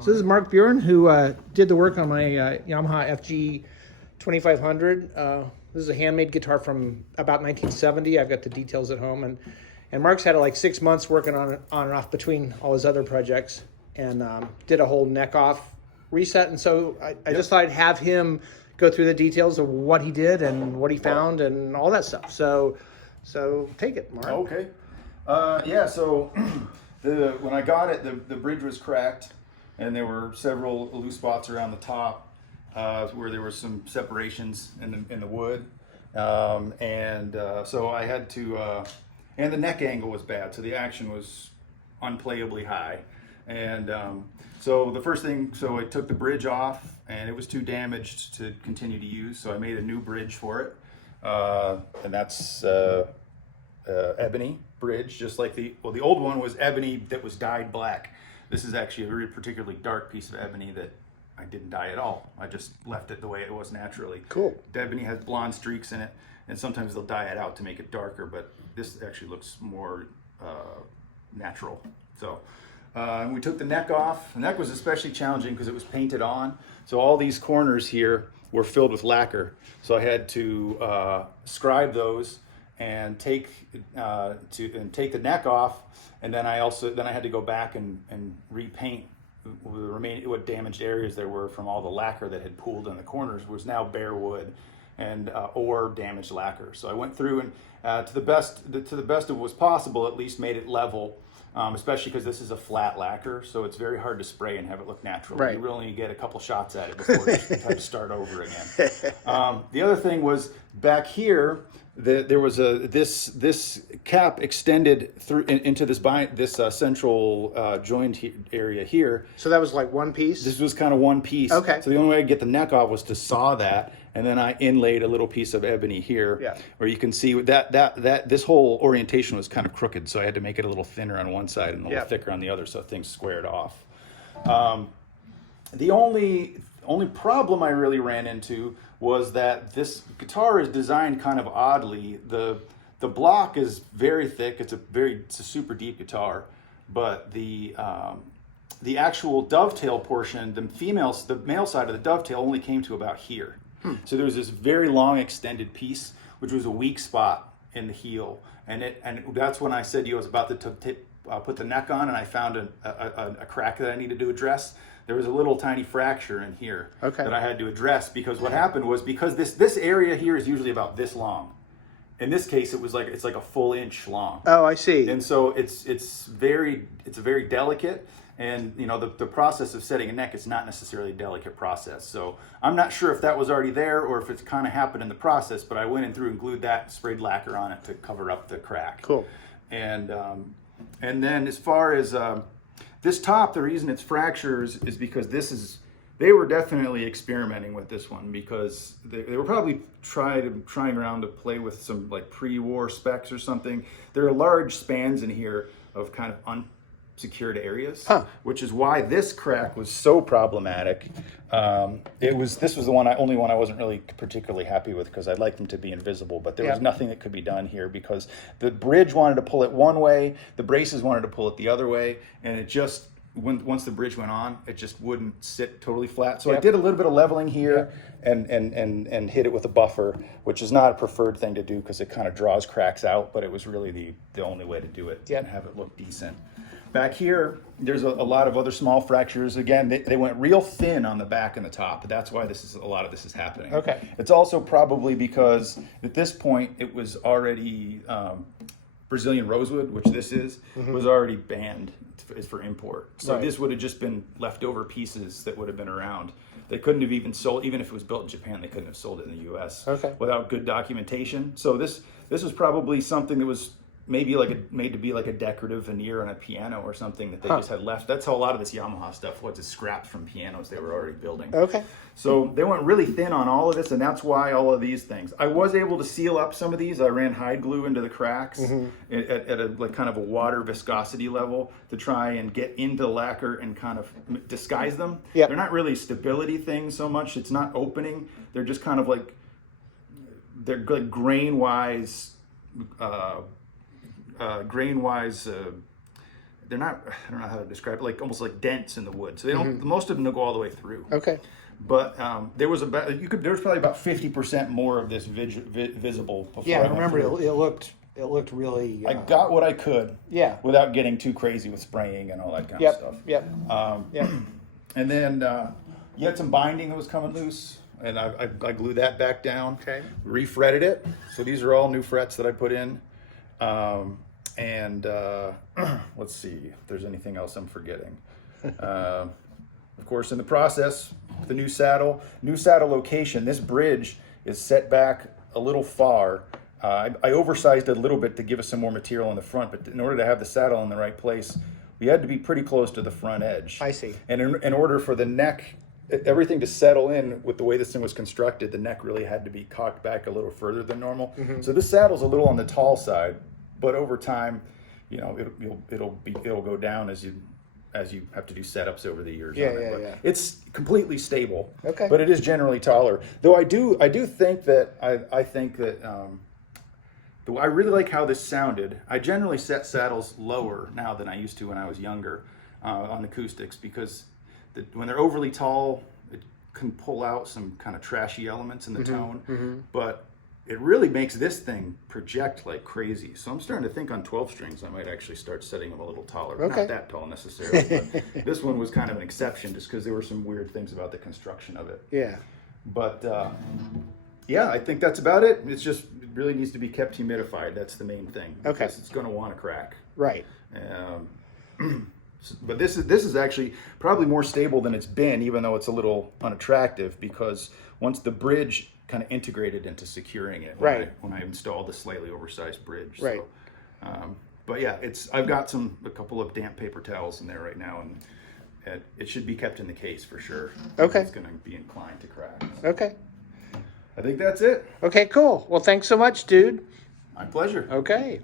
So this is Mark Burin, who did the work on my Yamaha FG2500. This is a handmade guitar from about 1970. I've got the details at home, and Mark's had like 6 months working on it on and off between all his other projects, and did a whole neck off reset. And so I just thought I'd have him go through the details of what he did and what he found and all that stuff. So take it, Mark. Okay. Yeah. So when I got it, the bridge was cracked, and there were several loose spots around the top where there were some separations in the wood, so I had to, and the neck angle was bad, so the action was unplayably high, and so the first thing, so I took the bridge off, and it was too damaged to continue to use, so I made a new bridge for it, and that's ebony bridge, just like the old one was ebony that was dyed black. This is actually a very particularly dark piece of ebony that I didn't dye at all. I just left it the way it was naturally. Cool. The ebony has blonde streaks in it, and sometimes they'll dye it out to make it darker, but this actually looks more natural. So we took the neck off. The neck was especially challenging because it was painted on. So all these corners here were filled with lacquer. So I had to scribe those and take the neck off, and then I had to go back and repaint what damaged areas there were from all the lacquer that had pooled in the corners was now bare wood and or damaged lacquer. So I went through and to the best of what was possible, at least made it level, especially because this is a flat lacquer, so it's very hard to spray and have it look natural. Right. You really get a couple shots at it before you have to start over again. The other thing was back here, there was this cap extended through into this central joint area here. So that was like one piece? This was kind of one piece. Okay. So the only way I could get the neck off was to saw that, and then I inlaid a little piece of ebony here. Yeah. Where you can see that this whole orientation was kind of crooked, so I had to make it a little thinner on one side and a little thicker on the other, so things squared off. The only problem I really ran into was that this guitar is designed kind of oddly. The block is very thick. It's a super deep guitar, but the actual dovetail portion, the male side of the dovetail only came to about here. So there was this very long extended piece, which was a weak spot in the heel, and that's when I said I was about to put the neck on, and I found a crack that I needed to address. There was a little tiny fracture in here that I had to address, because what happened was, because this area here is usually about this long. In this case, it's like a full inch long. Oh, I see. And so it's very delicate, and the process of setting a neck is not necessarily a delicate process. So I'm not sure if that was already there or if it's kind of happened in the process, but I went in through and glued that, sprayed lacquer on it to cover up the crack. Cool. And then as far as this top, the reason it's fractures is because they were definitely experimenting with this one, because they were probably trying around to play with some like pre-war specs or something. There are large spans in here of kind of unsecured areas, which is why this crack was so problematic. This was the only one I wasn't really particularly happy with, because I'd like them to be invisible, but there was nothing that could be done here, because the bridge wanted to pull it one way, the braces wanted to pull it the other way, and it just, once the bridge went on, it just wouldn't sit totally flat. So I did a little bit of leveling here and hit it with a buffer, which is not a preferred thing to do because it kind of draws cracks out, but it was really the only way to do it and have it look decent. Back here, there's a lot of other small fractures. Again, they went real thin on the back and the top. That's why a lot of this is happening. Okay. It's also probably because at this point it was already Brazilian rosewood, which this is, was already banned for import. So this would have just been leftover pieces that would have been around. They couldn't have even sold, even if it was built in Japan, they couldn't have sold it in the U.S. Without good documentation. So this was probably something that was maybe made to be like a decorative veneer on a piano or something that they just had left. That's how a lot of this Yamaha stuff was, is scraps from pianos they were already building. Okay. So they went really thin on all of this, and that's why all of these things. I was able to seal up some of these. I ran hide glue into the cracks at a kind of a water viscosity level to try and get into lacquer and kind of disguise them. They're not really stability things so much. It's not opening. They're just kind of they're like grain-wise they're not, I don't know how to describe it, like almost like dents in the wood. So they don't, most of them don't go all the way through. Okay. But there was probably about 50% more of this visible. Before Yeah, I went remember through. it looked really. I got what I could. Yeah. Without getting too crazy with spraying and all that kind Yep. of stuff. Yep. Yep. And then you had some binding that was coming loose, and I glued that back down. Okay. Refretted it. So these are all new frets that I put in. Let's see if there's anything else I'm forgetting. Of course, in the process, the new saddle location, this bridge is set back a little far. I oversized it a little bit to give us some more material in the front, but in order to have the saddle in the right place, we had to be pretty close to the front edge. I see. And in order for the neck, everything to settle in with the way this thing was constructed, the neck really had to be cocked back a little further than normal. So this saddle's a little on the tall side, but over time, you know, it'll go down as you have to do setups over the years. Yeah, on it. yeah, But yeah. it's completely stable. Okay. But it is generally taller. Though I do think that I really like how this sounded. I generally set saddles lower now than I used to when I was younger on acoustics, because when they're overly tall, it can pull out some kind of trashy elements in the tone. But it really makes this thing project like crazy. So I'm starting to think on 12 strings, I might actually start setting them a little taller. Okay. Not that tall necessarily, but this one was kind of an exception just because there were some weird things about the construction of it. Yeah. But yeah, I think that's about it. It really needs to be kept humidified. That's the main thing. Okay. Because it's going to want to crack. Right. But this is actually probably more stable than it's been, even though it's a little unattractive, because once the bridge kind of integrated into securing it when I installed the slightly oversized bridge. Right. So, but yeah, I've got a couple of damp paper towels in there right now, and it should be kept in the case for sure. Okay. It's going to be inclined to crack. So Okay. I think that's it. Okay, cool. Well, thanks so much, dude. My pleasure. Okay.